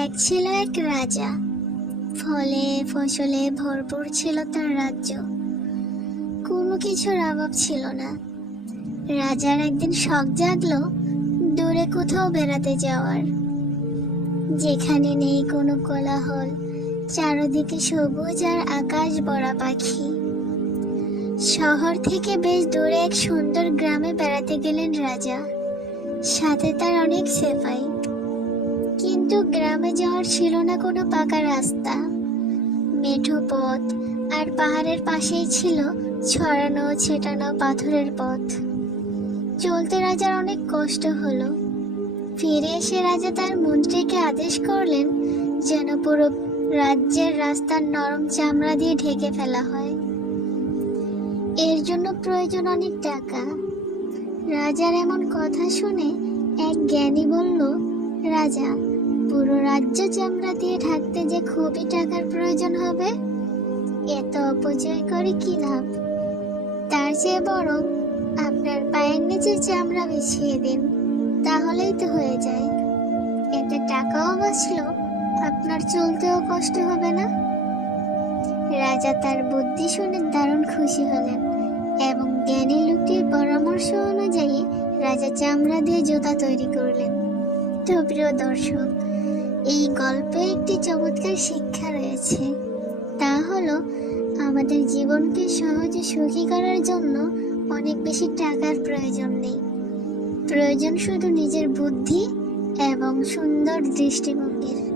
এক ছিল এক রাজা। ফলে ফসলে ভরপুর ছিল তার রাজ্য। কোনো কিছুর অভাব ছিল না। রাজার একদিন শখ জাগলো দূরে কোথাও বেড়াতে যাওয়ার, যেখানে নেই কোনো কোলাহল, চারদিকে সবুজ আর আকাশ ভরা পাখি। শহর থেকে বেশ দূরে এক সুন্দর গ্রামে বেড়াতে গেলেন রাজা, সাথে তার অনেক সেফাই। কিন্তু গ্রামে যাওয়ার ছিল না কোনো পাকা রাস্তা, মেঠো পথ, আর পাহাড়ের পাশেই ছিল ছড়ানো ছেটানো পাথরের পথ। চলতে রাজার অনেক কষ্ট হলো। ফিরে এসে রাজা তার মন্ত্রীকে আদেশ করলেন যেন পুরো রাজ্যের রাস্তা নরম চামড়া দিয়ে ঢেকে ফেলা হয়। এর জন্য প্রয়োজন অনেক টাকা। রাজার এমন কথা শুনে এক জ্ঞানী বলল, রাজা, পুরো রাজ্য চামড়া দিয়ে ঢাকতে যে খুবই টাকার প্রয়োজন হবে। এত অপচয় করে কি লাভ? তার চেয়ে বরং আপনার পায়ের নিচে চামড়া বিছিয়ে দিন, তাহলেই তো হয়ে যায়। এতে টাকাও বাঁচলো, আপনার চলতেও কষ্ট হবে না। রাজা তার বুদ্ধি শুনে দারুণ খুশি হলেন এবং জ্ঞানী লোকটির পরামর্শ অনুযায়ী রাজা চামড়া দিয়ে জুতা তৈরি করলেন। তো প্রিয় দর্শক, এই গল্পে একটি চমৎকার শিক্ষা রয়েছে। তা হলো, আমাদের জীবনকে সহজে সুখী করার জন্য অনেক বেশি টাকার প্রয়োজন নেই। প্রয়োজন শুধু নিজের বুদ্ধি এবং সুন্দর দৃষ্টিভঙ্গির।